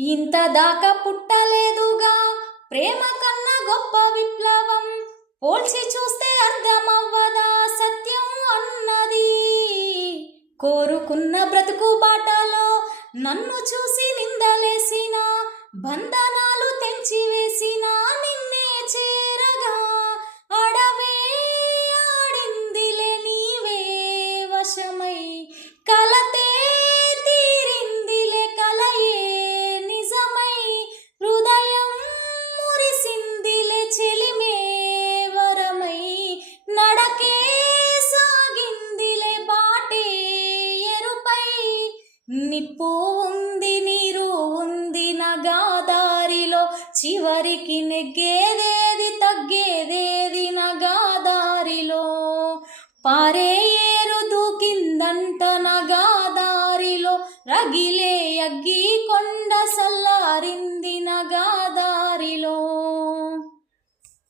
ఇంత దాకా పుట్టలేదుగా ప్రేమ కన్నా గొప్ప విప్లవం. పోల్చి చూస్తే అర్థమవ్వదా సత్యం అన్నది. కోరుకున్న బ్రతుకు బాటలో నన్ను చూసి నిందలేసిన, బంధనాలు తెంచివేసిన నిన్నే చేరగా అడవే ఆడిందిలే నీవే వశమై. కలతే తీరిందిలే కలయే నిజమై. హృదయం మురిసిందిలే చెలిమే వరమై. నడకే సాగిందిలే బాటే ఎరుపై. నిప్పు ఉంది నీరు ఉంది నగాదారిలో చివరికి నెగ్గే